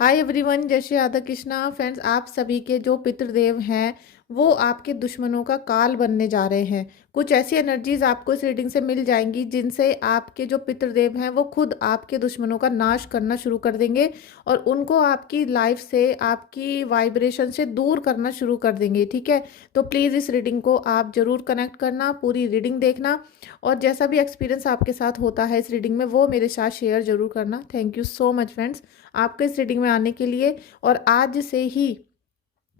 Hi everyone, जय Shri Radha Krishna. Friends, आप सभी के जो पितृदेव हैं वो आपके दुश्मनों का काल बनने जा रहे हैं। कुछ ऐसी एनर्जीज आपको इस रीडिंग से मिल जाएंगी जिनसे आपके जो पितृदेव हैं वो खुद आपके दुश्मनों का नाश करना शुरू कर देंगे और उनको आपकी लाइफ से, आपकी वाइब्रेशन से दूर करना शुरू कर देंगे। ठीक है, तो प्लीज़ इस रीडिंग को आप जरूर कनेक्ट करना, पूरी रीडिंग देखना और जैसा भी एक्सपीरियंस आपके साथ होता है इस रीडिंग में वो मेरे साथ शेयर जरूर करना। Thank you so much friends आपके इस रीडिंग में आने के लिए। और आज से ही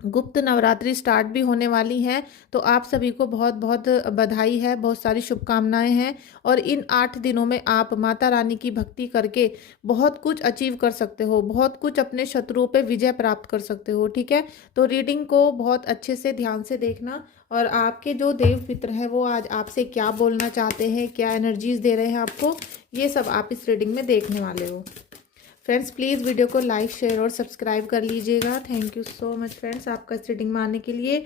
गुप्त नवरात्रि स्टार्ट भी होने वाली हैं, तो आप सभी को बहुत बहुत बधाई है, बहुत सारी शुभकामनाएं हैं। और इन 8 दिनों में आप माता रानी की भक्ति करके बहुत कुछ अचीव कर सकते हो, बहुत कुछ अपने शत्रुओं पे विजय प्राप्त कर सकते हो। ठीक है, तो रीडिंग को बहुत अच्छे से ध्यान से देखना और आपके जो देव पितर हैं वो आज आपसे क्या बोलना चाहते हैं, क्या एनर्जीज दे रहे हैं आपको, ये सब आप इस रीडिंग में देखने वाले हो। फ्रेंड्स, प्लीज़ वीडियो को लाइक, शेयर और सब्सक्राइब कर लीजिएगा। Thank you so much friends आपका इस रीडिंग में आने के लिए।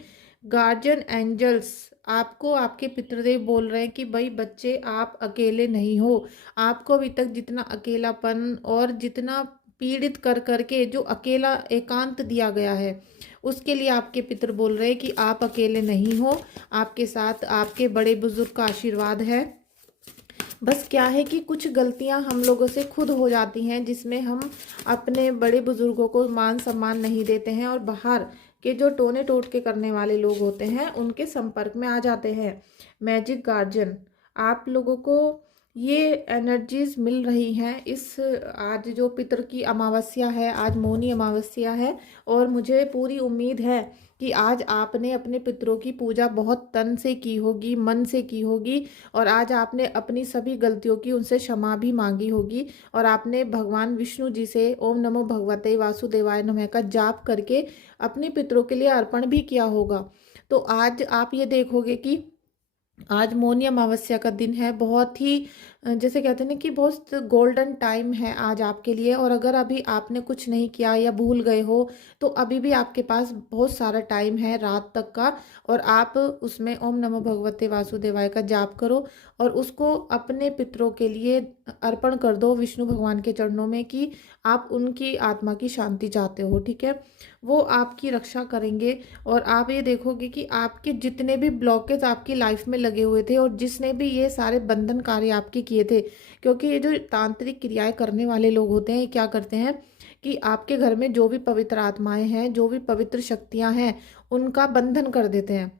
गार्जियन एंजल्स आपको आपके पितृदेव बोल रहे हैं कि भाई बच्चे, आप अकेले नहीं हो। आपको अभी तक जितना अकेलापन और जितना पीड़ित कर करके जो अकेला एकांत दिया गया है उसके लिए आपके पितर बोल रहे हैं कि आप अकेले नहीं हो, आपके साथ आपके बड़े बुजुर्ग का आशीर्वाद है। बस क्या है कि कुछ गलतियां हम लोगों से खुद हो जाती हैं जिसमें हम अपने बड़े बुजुर्गों को मान सम्मान नहीं देते हैं और बाहर के जो टोने टोटके करने वाले लोग होते हैं उनके संपर्क में आ जाते हैं। मैजिक गार्जियन, आप लोगों को ये एनर्जीज मिल रही हैं इस आज जो पितर की अमावस्या है, आज मौनी अमावस्या है और मुझे पूरी उम्मीद है कि आज आपने अपने पितरों की पूजा बहुत तन से की होगी, मन से की होगी और आज आपने अपनी सभी गलतियों की उनसे क्षमा भी मांगी होगी और आपने भगवान विष्णु जी से ओम नमो भगवते वासुदेवाय नमः का जाप करके अपने पितरों के लिए अर्पण भी किया होगा। तो आज आप ये देखोगे कि आज मौनी अमावस्या का दिन है, बहुत ही जैसे कहते हैं ना कि बहुत गोल्डन टाइम है आज आपके लिए। और अगर अभी आपने कुछ नहीं किया या भूल गए हो तो अभी भी आपके पास बहुत सारा टाइम है रात तक का, और आप उसमें ओम नमो भगवते वासुदेवाय का जाप करो और उसको अपने पितरों के लिए अर्पण कर दो विष्णु भगवान के चरणों में कि आप उनकी आत्मा की शांति चाहते हो। ठीक है, वो आपकी रक्षा करेंगे और आप ये देखोगे कि आपके जितने भी ब्लॉकेज आपकी लाइफ में लगे हुए थे और जिसने भी ये सारे बंधन कार्य आपके किए थे, क्योंकि ये जो तांत्रिक क्रियाएं करने वाले लोग होते हैं ये क्या करते हैं कि आपके घर में जो भी पवित्र आत्माएं हैं, जो भी पवित्र शक्तियां हैं, उनका बंधन कर देते हैं।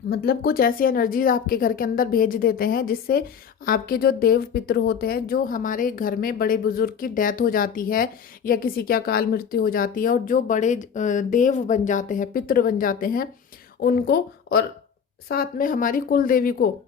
मतलब कुछ ऐसी एनर्जीज आपके घर के अंदर भेज देते हैं जिससे आपके जो देव पितर होते हैं, जो हमारे घर में बड़े बुजुर्ग की डेथ हो जाती है या किसी की अकाल मृत्यु हो जाती है और जो बड़े देव बन जाते हैं, पितर बन जाते हैं उनको, और साथ में हमारी कुल देवी को,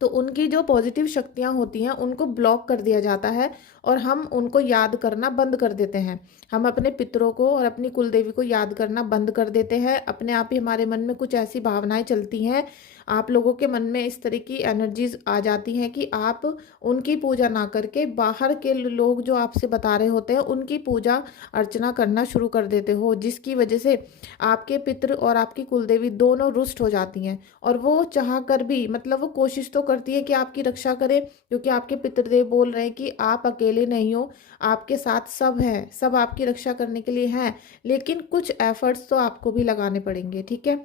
तो उनकी जो पॉजिटिव शक्तियां होती हैं उनको ब्लॉक कर दिया जाता है और हम उनको याद करना बंद कर देते हैं। हम अपने पितरों को और अपनी कुल देवी को याद करना बंद कर देते हैं। अपने आप ही हमारे मन में कुछ ऐसी भावनाएं चलती हैं, आप लोगों के मन में इस तरह की एनर्जीज आ जाती हैं कि आप उनकी पूजा ना करके बाहर के लोग जो आपसे बता रहे होते हैं उनकी पूजा अर्चना करना शुरू कर देते हो, जिसकी वजह से आपके पितृ और आपकी कुलदेवी दोनों रुष्ट हो जाती हैं। और वो चाह कर भी, मतलब वो कोशिश तो करती है कि आपकी रक्षा करे, क्योंकि आपके पितृदेव बोल रहे हैं कि आप अकेले नहीं हो, आपके साथ सब है, सब आपकी रक्षा करने के लिए हैं, लेकिन कुछ एफर्ट्स तो आपको भी लगाने पड़ेंगे। ठीक है,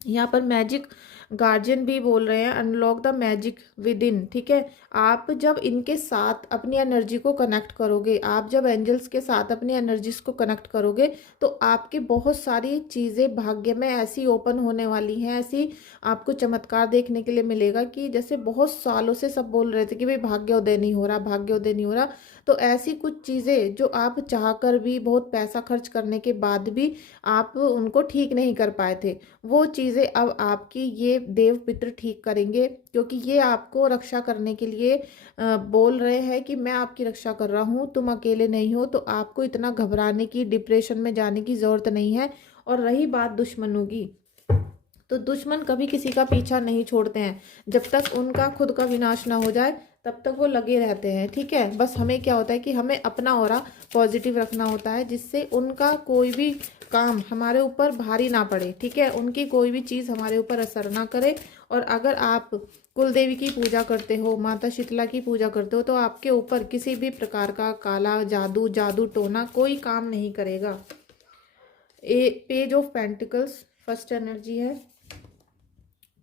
यहाँ पर मैजिक गार्जियन भी बोल रहे हैं unlock the magic with in. ठीक है, आप जब इनके साथ अपनी एनर्जी को कनेक्ट करोगे, आप जब एंजल्स के साथ अपनी एनर्जीज को कनेक्ट करोगे तो आपके बहुत सारी चीज़ें भाग्य में ऐसी ओपन होने वाली हैं, ऐसी आपको चमत्कार देखने के लिए मिलेगा कि जैसे बहुत सालों से सब बोल रहे थे कि भाई भाग्योदय नहीं हो रहा, भाग्योदय नहीं हो रहा, तो ऐसी कुछ चीज़ें जो आप चाह कर भी, बहुत पैसा खर्च करने के बाद भी आप उनको ठीक नहीं कर पाए थे, वो चीज़ें अब आपकी ये देव पितर ठीक करेंगे, क्योंकि ये आपको रक्षा करने के लिए बोल रहे हैं कि मैं आपकी रक्षा कर रहा हूँ, तुम अकेले नहीं हो, तो आपको इतना घबराने की, डिप्रेशन में जाने की ज़रूरत नहीं है। और रही बात दुश्मनों की, तो दुश्मन कभी किसी का पीछा नहीं छोड़ते हैं, जब तक उनका खुद का विनाश ना हो जाए तब तक वो लगे रहते हैं। ठीक है, बस हमें क्या होता है कि हमें अपना ऑरा पॉजिटिव रखना होता है जिससे उनका कोई भी काम हमारे ऊपर भारी ना पड़े। ठीक है, उनकी कोई भी चीज़ हमारे ऊपर असर ना करे। और अगर आप कुल देवी की पूजा करते हो, माता शीतला की पूजा करते हो, तो आपके ऊपर किसी भी प्रकार का काला जादू, जादू टोना कोई काम नहीं करेगा। Page of pentacles first energy है,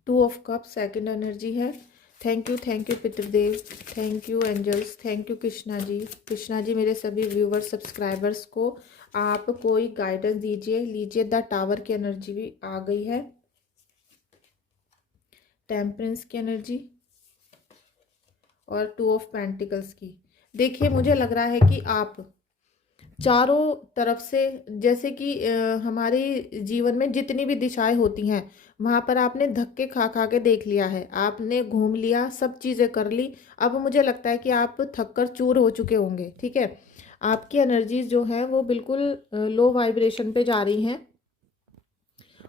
two of cup second energy है। थैंक यू पितृदेव, thank you angels, thank you Krishna ji. Krishna ji मेरे सभी व्यूवर्स सब्सक्राइबर्स को आप कोई गाइडेंस दीजिए। लीजिए द टावर की एनर्जी भी आ गई है, टेम्परेंस की एनर्जी और टू ऑफ पेंटिकल्स की। देखिए मुझे लग रहा है कि आप चारों तरफ से, जैसे कि हमारे जीवन में जितनी भी दिशाएं होती हैं वहां पर आपने धक्के खा खा के देख लिया है, आपने घूम लिया, सब चीज़ें कर ली। अब मुझे लगता है कि आप थक कर चूर हो चुके होंगे। ठीक है, आपकी एनर्जीज जो है वो बिल्कुल लो वाइब्रेशन पे जा रही हैं,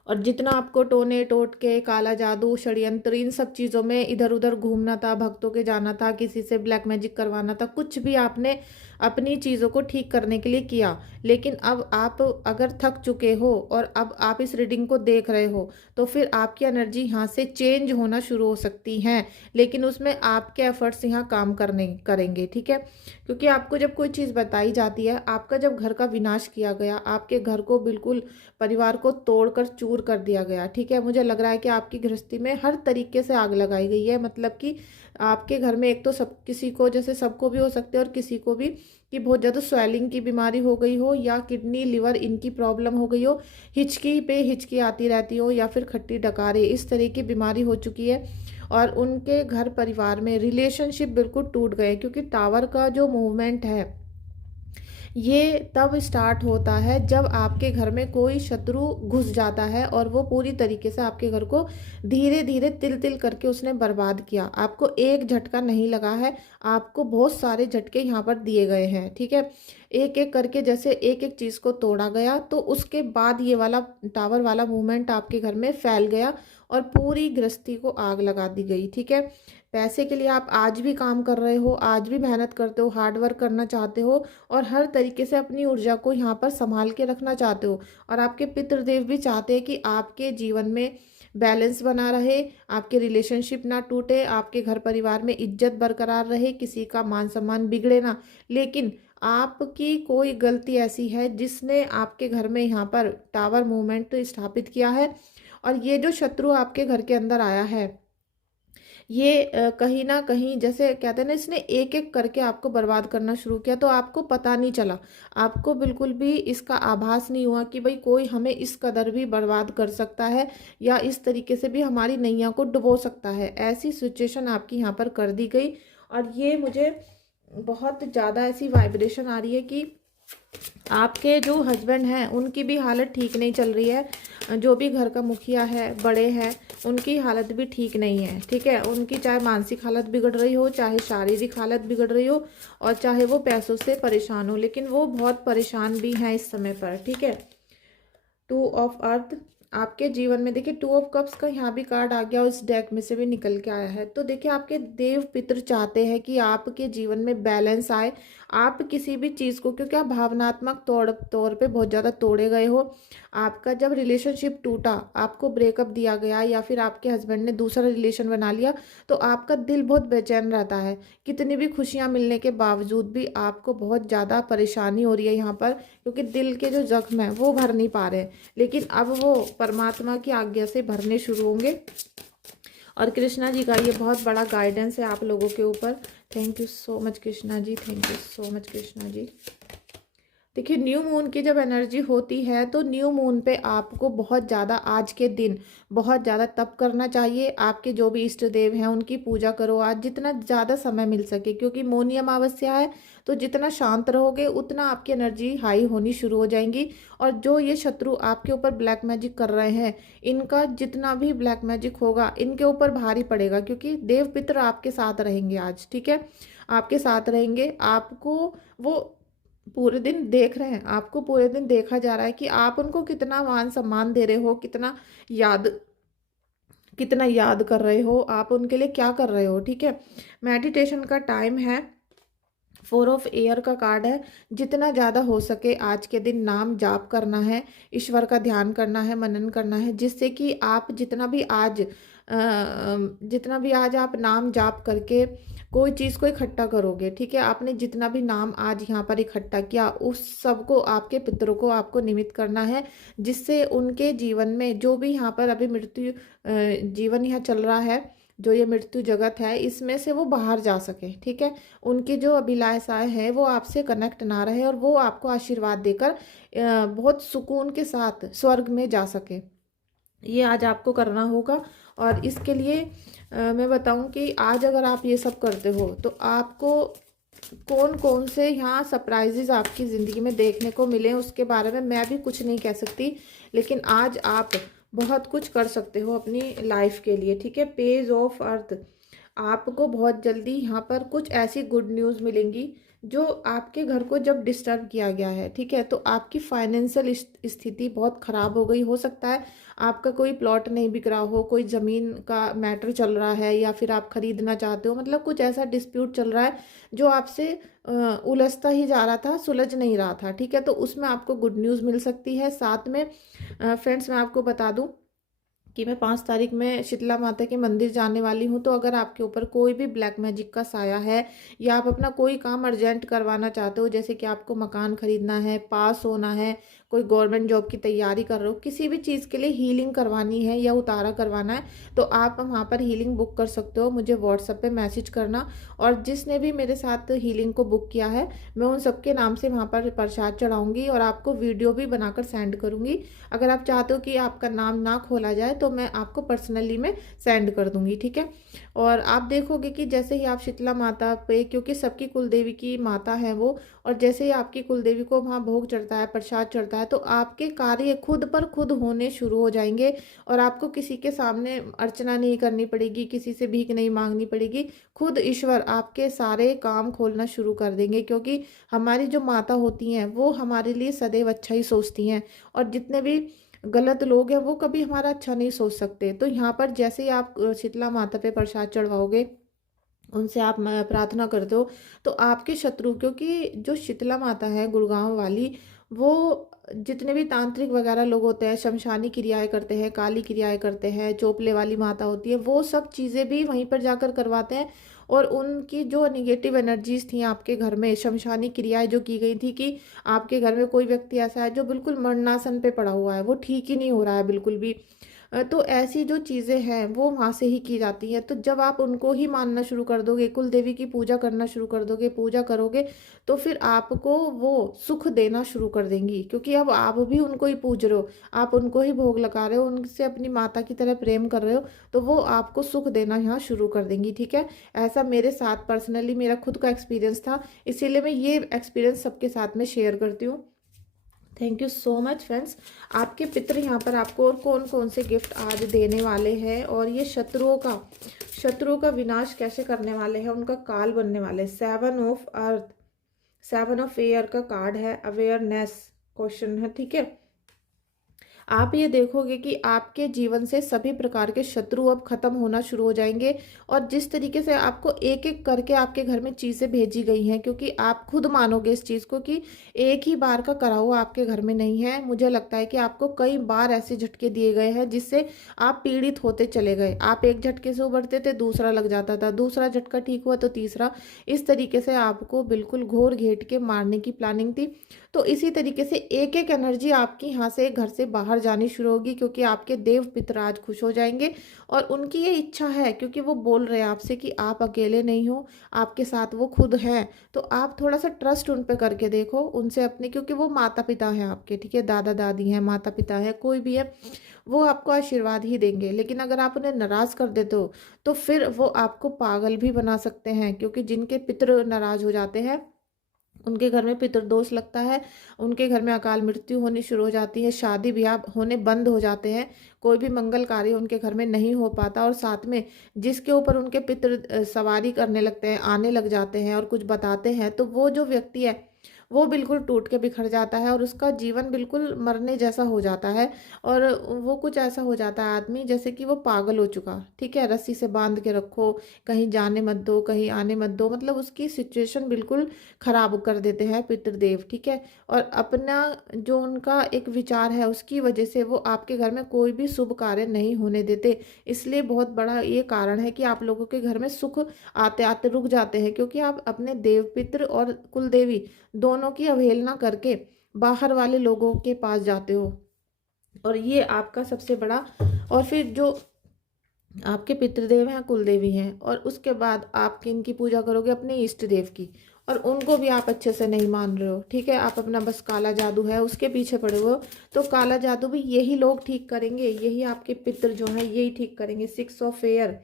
और जितना आपको टोने टोटके, काला जादू, षड्यंत्र, इन सब चीज़ों में इधर उधर घूमना था, भक्तों के जाना था, किसी से ब्लैक मैजिक करवाना था, कुछ भी आपने अपनी चीज़ों को ठीक करने के लिए किया। लेकिन अब आप अगर थक चुके हो और अब आप इस रीडिंग को देख रहे हो, तो फिर आपकी एनर्जी यहाँ से चेंज होना शुरू हो सकती हैं, लेकिन उसमें आपके एफर्ट्स यहाँ काम करने करेंगे। ठीक है, क्योंकि आपको जब कोई चीज़ बताई जाती है, आपका जब घर का विनाश किया गया, आपके घर को बिल्कुल, परिवार को तोड़कर चूर कर दिया गया। ठीक है, मुझे लग रहा है कि आपकी गृहस्थी में हर तरीके से आग लगाई गई है। मतलब कि आपके घर में एक तो सब, किसी को, जैसे सबको भी हो सकते हैं और किसी को भी, कि बहुत ज़्यादा स्वेलिंग की बीमारी हो गई हो, या किडनी लिवर इनकी प्रॉब्लम हो गई हो, हिचकी पे हिचकी आती रहती हो, या फिर खट्टी डकारे, इस तरह की बीमारी हो चुकी है। और उनके घर परिवार में रिलेशनशिप बिल्कुल टूट गए, क्योंकि टावर का जो मूवमेंट है ये तब स्टार्ट होता है जब आपके घर में कोई शत्रु घुस जाता है, और वो पूरी तरीके से आपके घर को धीरे धीरे तिल तिल करके उसने बर्बाद किया। आपको एक झटका नहीं लगा है, आपको बहुत सारे झटके यहाँ पर दिए गए हैं। ठीक है, एक एक करके जैसे एक एक चीज़ को तोड़ा गया, तो उसके बाद ये वाला टावर वाला मूवमेंट आपके घर में फैल गया और पूरी गृहस्थी को आग लगा दी गई। ठीक है, पैसे के लिए आप आज भी काम कर रहे हो, आज भी मेहनत करते हो, हार्ड वर्क करना चाहते हो, और हर तरीके से अपनी ऊर्जा को यहाँ पर संभाल के रखना चाहते हो। और आपके पितृदेव भी चाहते हैं कि आपके जीवन में बैलेंस बना रहे, आपके रिलेशनशिप ना टूटे, आपके घर परिवार में इज्जत बरकरार रहे, किसी का मान सम्मान बिगड़े ना। लेकिन आपकी कोई गलती ऐसी है जिसने आपके घर में यहाँ पर टावर मूवमेंट स्थापित किया है, और ये जो शत्रु आपके घर के अंदर आया है, ये कहीं ना कहीं, जैसे कहते हैं ना, इसने एक एक करके आपको बर्बाद करना शुरू किया, तो आपको पता नहीं चला, आपको बिल्कुल भी इसका आभास नहीं हुआ कि भाई कोई हमें इस कदर भी बर्बाद कर सकता है, या इस तरीके से भी हमारी नैया को डुबो सकता है। ऐसी सिचुएशन आपकी यहाँ पर कर दी गई, और ये मुझे बहुत ज़्यादा ऐसी वाइब्रेशन आ रही है कि आपके जो हस्बैंड हैं उनकी भी हालत ठीक नहीं चल रही है। जो भी घर का मुखिया है, बड़े हैं, उनकी हालत भी ठीक नहीं है। ठीक है, उनकी चाहे मानसिक हालत बिगड़ रही हो, चाहे शारीरिक हालत बिगड़ रही हो, और चाहे वो पैसों से परेशान हो, लेकिन वो बहुत परेशान भी हैं इस समय पर। ठीक है, टू ऑफ अर्थ आपके जीवन में, देखिए टू ऑफ कप्स का यहाँ भी कार्ड आ गया, उस डेक में से भी निकल के आया है। तो देखिए आपके देव पितर चाहते हैं कि आपके जीवन में बैलेंस आए। आप किसी भी चीज़ को, क्योंकि आप भावनात्मक तौर पे बहुत ज़्यादा तोड़े गए हो। आपका जब रिलेशनशिप टूटा, आपको ब्रेकअप दिया गया, या फिर आपके हस्बैंड ने दूसरा रिलेशन बना लिया, तो आपका दिल बहुत बेचैन रहता है। कितनी भी खुशियाँ मिलने के बावजूद भी आपको बहुत ज़्यादा परेशानी हो रही है यहाँ पर, क्योंकि दिल के जो जख्म हैं वो भर नहीं पा रहे हैं। लेकिन अब वो परमात्मा की आज्ञा से भरने शुरू होंगे, और कृष्णा जी का ये बहुत बड़ा गाइडेंस है आप लोगों के ऊपर। Thank you so much Krishna ji, thank you so much Krishna ji. देखिए न्यू मून की जब एनर्जी होती है, तो न्यू मून पे आपको बहुत ज़्यादा, आज के दिन बहुत ज़्यादा तप करना चाहिए। आपके जो भी इष्ट देव हैं उनकी पूजा करो आज, जितना ज़्यादा समय मिल सके, क्योंकि मौनी अमावस्या है। तो जितना शांत रहोगे उतना आपकी एनर्जी हाई होनी शुरू हो जाएंगी। और जो ये शत्रु आपके ऊपर ब्लैक मैजिक कर रहे हैं, इनका जितना भी ब्लैक मैजिक होगा इनके ऊपर भारी पड़ेगा, क्योंकि देव पितर आपके साथ रहेंगे आज। ठीक है, आपके साथ रहेंगे। आपको वो पूरे दिन देख रहे हैं, आपको पूरे दिन देखा जा रहा है कि आप उनको कितना मान सम्मान दे रहे हो, याद कितना याद कर रहे हो, आप उनके लिए क्या कर रहे हो। ठीक है, मेडिटेशन का टाइम है, 4 ऑफ एयर का कार्ड है। जितना ज़्यादा हो सके आज के दिन नाम जाप करना है, ईश्वर का ध्यान करना है, मनन करना है, जिससे कि आप जितना भी आज जितना भी आज आप नाम जाप करके कोई चीज़ को इकट्ठा करोगे, ठीक है, आपने जितना भी नाम आज यहाँ पर इकट्ठा किया उस सबको आपके पितरों को आपको निमित्त करना है, जिससे उनके जीवन में जो भी यहाँ पर अभी मृत्यु जीवन यहाँ चल रहा है, जो ये मृत्यु जगत है, इसमें से वो बाहर जा सके, ठीक है। उनकी जो अभिलाषाएं हैं वो आपसे कनेक्ट ना रहे और वो आपको आशीर्वाद देकर बहुत सुकून के साथ स्वर्ग में जा सके। ये आज आपको करना होगा। और इसके लिए मैं बताऊं कि आज अगर आप ये सब करते हो तो आपको कौन कौन से यहाँ सरप्राइजेज आपकी ज़िंदगी में देखने को मिले उसके बारे में मैं भी कुछ नहीं कह सकती, लेकिन आज आप बहुत कुछ कर सकते हो अपनी लाइफ के लिए, ठीक है। पेज ऑफ अर्थ, आपको बहुत जल्दी यहाँ पर कुछ ऐसी गुड न्यूज़ मिलेंगी जो आपके घर को जब डिस्टर्ब किया गया है, ठीक है, तो आपकी फाइनेंशियल स्थिति बहुत ख़राब हो गई। हो सकता है आपका कोई प्लॉट नहीं बिक रहा हो, कोई ज़मीन का मैटर चल रहा है, या फिर आप खरीदना चाहते हो, मतलब कुछ ऐसा डिस्प्यूट चल रहा है जो आपसे उलझता ही जा रहा था, सुलझ नहीं रहा था, ठीक है, तो उसमें आपको गुड न्यूज़ मिल सकती है। साथ में फ्रेंड्स मैं आपको बता दूं कि मैं 5 तारीख में शीतला माता के मंदिर जाने वाली हूँ, तो अगर आपके ऊपर कोई भी ब्लैक मैजिक का साया है या आप अपना कोई काम अर्जेंट करवाना चाहते हो, जैसे कि आपको मकान खरीदना है, पास होना है, कोई गवर्नमेंट जॉब की तैयारी कर रहे हो, किसी भी चीज़ के लिए हीलिंग करवानी है या उतारा करवाना है, तो आप वहाँ पर हीलिंग बुक कर सकते हो। मुझे व्हाट्सएप पे मैसेज करना, और जिसने भी मेरे साथ हीलिंग को बुक किया है मैं उन सबके नाम से वहाँ पर प्रसाद चढ़ाऊँगी और आपको वीडियो भी बनाकर सेंड करूँगी। अगर आप चाहते हो कि आपका नाम ना खोला जाए तो मैं आपको पर्सनली में सेंड कर दूँगी, ठीक है। और आप देखोगे कि जैसे ही आप शीतला माता पे, क्योंकि सबकी कुलदेवी की माता है वो, और जैसे ही आपकी कुलदेवी को वहाँ भोग चढ़ता है, प्रसाद चढ़ता है, तो आपके कार्य खुद पर खुद होने शुरू हो जाएंगे और आपको किसी के सामने अर्चना नहीं करनी पड़ेगी, किसी से भीख नहीं मांगनी पड़ेगी, खुद ईश्वर आपके सारे काम खोलना शुरू कर देंगे। क्योंकि हमारी जो माता होती हैं वो हमारे लिए सदैव अच्छा ही सोचती हैं, और जितने भी गलत लोग हैं वो कभी हमारा अच्छा नहीं सोच सकते। तो यहाँ पर जैसे ही आप शीतला माता पे प्रसाद चढ़वाओगे, उनसे आप प्रार्थना करते हो, तो आपके शत्रु, क्योंकि जो शीतला माता है गुड़गांव वाली, वो जितने भी तांत्रिक वगैरह लोग होते हैं, शमशानी क्रियाएं करते हैं, काली क्रियाएं करते हैं, चोपले वाली माता होती है, वो सब चीज़ें भी वहीं पर जाकर करवाते हैं। और उनकी जो निगेटिव एनर्जीज थी आपके घर में, शमशानी क्रियाएं जो की गई थी कि आपके घर में कोई व्यक्ति ऐसा है जो बिल्कुल मरणासन पे पड़ा हुआ है, वो ठीक ही नहीं हो रहा है बिल्कुल भी, तो ऐसी जो चीज़ें हैं वो वहाँ से ही की जाती हैं। तो जब आप उनको ही मानना शुरू कर दोगे, कुल देवी की पूजा करना शुरू कर दोगे, पूजा करोगे, तो फिर आपको वो सुख देना शुरू कर देंगी, क्योंकि अब आप भी उनको ही पूज रहे हो, आप उनको ही भोग लगा रहे हो, उनसे अपनी माता की तरह प्रेम कर रहे हो, तो वो आपको सुख देना यहाँ शुरू कर देंगी, ठीक है। ऐसा मेरे साथ पर्सनली मेरा खुद का एक्सपीरियंस था, इसीलिए मैं ये एक्सपीरियंस सबके साथ में शेयर करती हूँ। Thank you so much friends. आपके पितर यहाँ पर आपको और कौन कौन से गिफ्ट आज देने वाले हैं, और ये शत्रुओं का विनाश कैसे करने वाले हैं, उनका काल बनने वाले। 7 ऑफ अर्थ, 7 ऑफ एयर का कार्ड है, अवेयरनेस क्वेश्चन है, ठीक है। आप ये देखोगे कि आपके जीवन से सभी प्रकार के शत्रु अब खत्म होना शुरू हो जाएंगे, और जिस तरीके से आपको एक एक करके आपके घर में चीज़ें भेजी गई हैं, क्योंकि आप खुद मानोगे इस चीज़ को कि एक ही बार का करा हुआ आपके घर में नहीं है। मुझे लगता है कि आपको कई बार ऐसे झटके दिए गए हैं जिससे आप पीड़ित होते चले गए। आप एक झटके से उबरते थे, दूसरा लग जाता था, दूसरा झटका ठीक हुआ तो तीसरा, इस तरीके से आपको बिल्कुल घोर घेट के मारने की प्लानिंग थी। तो इसी तरीके से एक एक एनर्जी आपकी यहाँ से घर से बाहर जानी शुरू होगी, क्योंकि आपके देव पितर आज खुश हो जाएंगे, और उनकी ये इच्छा है, क्योंकि वो बोल रहे हैं आपसे कि आप अकेले नहीं हो, आपके साथ वो खुद हैं। तो आप थोड़ा सा ट्रस्ट उन पे करके देखो, उनसे अपने, क्योंकि वो माता पिता हैं आपके, ठीक है, दादा दादी हैं, माता पिता है, कोई भी है, वो आपको आशीर्वाद ही देंगे। लेकिन अगर आप उन्हें नाराज़ कर देते हो तो फिर वो आपको पागल भी बना सकते हैं, क्योंकि जिनके पितर नाराज़ हो जाते हैं उनके घर में पितृदोष लगता है, उनके घर में अकाल मृत्यु होनी शुरू हो जाती है, शादी ब्याह होने बंद हो जाते हैं, कोई भी मंगल कार्य उनके घर में नहीं हो पाता, और साथ में जिसके ऊपर उनके पितृ सवारी करने लगते हैं, आने लग जाते हैं और कुछ बताते हैं, तो वो जो व्यक्ति है वो बिल्कुल टूट के बिखर जाता है और उसका जीवन बिल्कुल मरने जैसा हो जाता है। और वो कुछ ऐसा हो जाता है आदमी जैसे कि वो पागल हो चुका, ठीक है, रस्सी से बांध के रखो, कहीं जाने मत दो, कहीं आने मत दो, मतलब उसकी सिचुएशन बिल्कुल खराब कर देते हैं पितृदेव, ठीक है। और अपना जो उनका एक विचार है उसकी वजह से वो आपके घर में कोई भी शुभ कार्य नहीं होने देते। इसलिए बहुत बड़ा ये कारण है कि आप लोगों के घर में सुख आते आते रुक जाते हैं, क्योंकि आप अपने देव पितृ और कुल देवी दोनों की अवहेलना करके बाहर वाले लोगों के पास जाते हो। और ये आपका सबसे बड़ा, और फिर जो आपके पितृदेव हैं कुल देवी हैं, और उसके बाद आप किन की पूजा करोगे, अपने इष्ट देव की, और उनको भी आप अच्छे से नहीं मान रहे हो, ठीक है। आप अपना बस काला जादू है उसके पीछे पड़े हुए हो। तो काला जादू भी यही लोग ठीक करेंगे, यही आपके पितृ जो हैं यही ठीक करेंगे। 6 ऑफ एयर,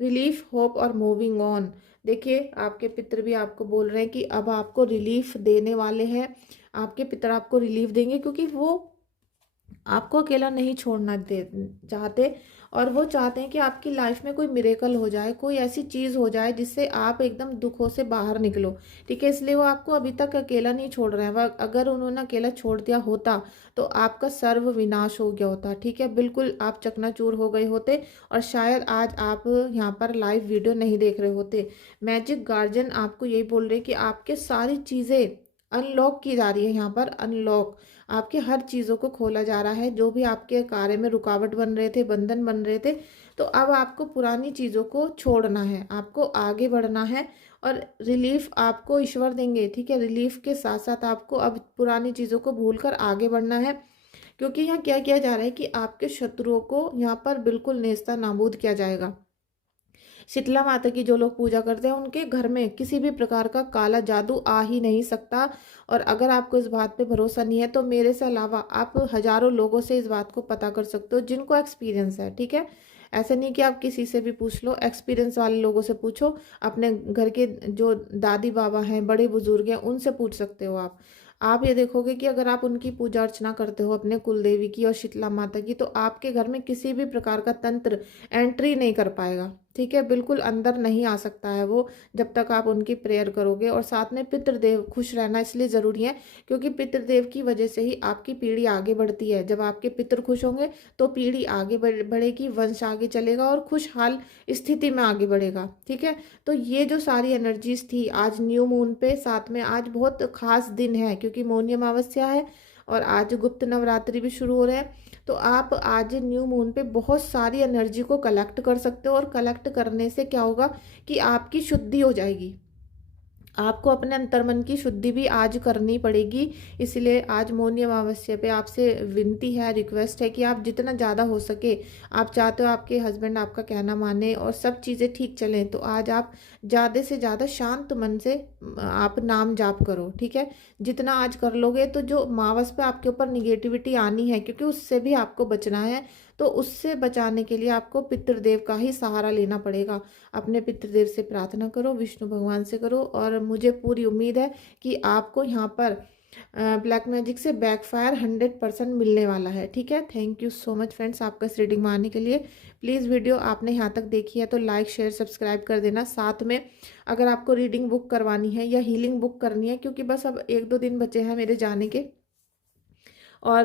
रिलीफ, होप और मूविंग ऑन। देखिए आपके पितृ भी आपको बोल रहे हैं कि अब आपको रिलीफ देने वाले हैं, आपके पितर आपको रिलीफ देंगे, क्योंकि वो आपको अकेला नहीं छोड़ना दे चाहते। और वो चाहते हैं कि आपकी लाइफ में कोई मिरेकल हो जाए, कोई ऐसी चीज़ हो जाए जिससे आप एकदम दुखों से बाहर निकलो, ठीक है। इसलिए वो आपको अभी तक अकेला नहीं छोड़ रहे हैं। वह अगर उन्होंने अकेला छोड़ दिया होता तो आपका सर्व विनाश हो गया होता, ठीक है, बिल्कुल आप चकनाचूर हो गए होते। और शायद आज आप यहाँ पर लाइव वीडियो नहीं देख रहे होते। मैजिक गार्जियन आपको यही बोल रहे हैं कि आपके सारी चीज़ें अनलॉक की जा रही है, यहाँ पर अनलॉक, आपके हर चीज़ों को खोला जा रहा है। जो भी आपके कार्य में रुकावट बन रहे थे, बंधन बन रहे थे, तो अब आपको पुरानी चीज़ों को छोड़ना है, आपको आगे बढ़ना है। और रिलीफ आपको ईश्वर देंगे, ठीक है। रिलीफ के साथ साथ आपको अब पुरानी चीज़ों को भूलकर आगे बढ़ना है, क्योंकि यहाँ क्या किया जा रहा है कि आपके शत्रुओं को यहाँ पर बिल्कुल नेस्ता नाबूद किया जाएगा। शीतला माता की जो लोग पूजा करते हैं उनके घर में किसी भी प्रकार का काला जादू आ ही नहीं सकता। और अगर आपको इस बात पे भरोसा नहीं है तो मेरे से अलावा आप हजारों लोगों से इस बात को पता कर सकते हो जिनको एक्सपीरियंस है, ठीक है। ऐसे नहीं कि आप किसी से भी पूछ लो, एक्सपीरियंस वाले लोगों से पूछो, अपने घर के जो दादी बाबा हैं, बड़े बुजुर्ग हैं, उनसे पूछ सकते हो आप ये देखोगे कि अगर आप उनकी पूजा अर्चना करते हो, अपने कुल देवी की और शीतला माता की, तो आपके घर में किसी भी प्रकार का तंत्र एंट्री नहीं कर पाएगा, ठीक है, बिल्कुल अंदर नहीं आ सकता है वो, जब तक आप उनकी प्रेयर करोगे। और साथ में पितृदेव खुश रहना इसलिए ज़रूरी है क्योंकि पितृदेव की वजह से ही आपकी पीढ़ी आगे बढ़ती है। जब आपके पितृ खुश होंगे तो पीढ़ी आगे बढ़ेगी, वंश आगे चलेगा और खुशहाल स्थिति में आगे बढ़ेगा, ठीक है। तो ये जो सारी एनर्जीज थी आज न्यू मून पे, साथ में आज बहुत खास दिन है क्योंकि मौनी अमावस्या है और आज गुप्त नवरात्रि भी शुरू हो रहे हैं। तो आप आज न्यू मून पे बहुत सारी एनर्जी को कलेक्ट कर सकते हो, और कलेक्ट करने से क्या होगा कि आपकी शुद्धि हो जाएगी। आपको अपने अंतर्मन की शुद्धि भी आज करनी पड़ेगी। इसलिए आज मौनी अमावस्या पे आपसे विनती है, रिक्वेस्ट है कि आप जितना ज़्यादा हो सके, आप चाहते हो आपके हस्बैंड आपका कहना माने और सब चीज़ें ठीक चलें, तो आज आप ज़्यादा से ज़्यादा शांत मन से आप नाम जाप करो, ठीक है। जितना आज कर लोगे तो जो अमावस पे आपके ऊपर निगेटिविटी आनी है, क्योंकि उससे भी आपको बचना है, तो उससे बचाने के लिए आपको पितृदेव का ही सहारा लेना पड़ेगा। अपने पितृदेव से प्रार्थना करो, विष्णु भगवान से करो, और मुझे पूरी उम्मीद है कि आपको यहाँ पर ब्लैक मैजिक से बैकफायर 100% मिलने वाला है, ठीक है। Thank you so much friends आपका इस रीडिंग में आने के लिए। प्लीज़ वीडियो आपने यहाँ तक देखी है तो लाइक शेयर सब्सक्राइब कर देना। साथ में अगर आपको रीडिंग बुक करवानी है या हीलिंग बुक करनी है, क्योंकि बस अब 1-2 दिन बचे हैं मेरे जाने के, और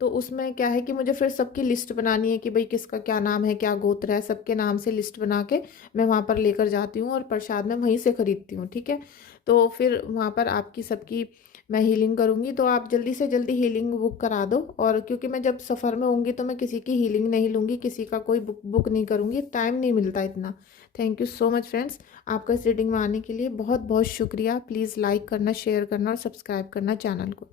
तो उसमें क्या है कि मुझे फिर सबकी लिस्ट बनानी है कि भाई किसका क्या नाम है, क्या गोत्र है, सबके नाम से लिस्ट बना के मैं वहाँ पर लेकर जाती हूँ और प्रसाद मैं वहीं से खरीदती हूँ, ठीक है। तो फिर वहाँ पर आपकी सबकी मैं हीलिंग करूँगी, तो आप जल्दी से जल्दी हीलिंग बुक करा दो। और क्योंकि मैं जब सफ़र में होंगी तो मैं किसी की हीलिंग नहीं लूँगी, किसी का कोई बुक नहीं करूँगी, टाइम नहीं मिलता इतना। Thank you so much friends, आपका इस रीडिंग में आने के लिए बहुत बहुत शुक्रिया। प्लीज़ लाइक करना, शेयर करना और सब्सक्राइब करना चैनल को।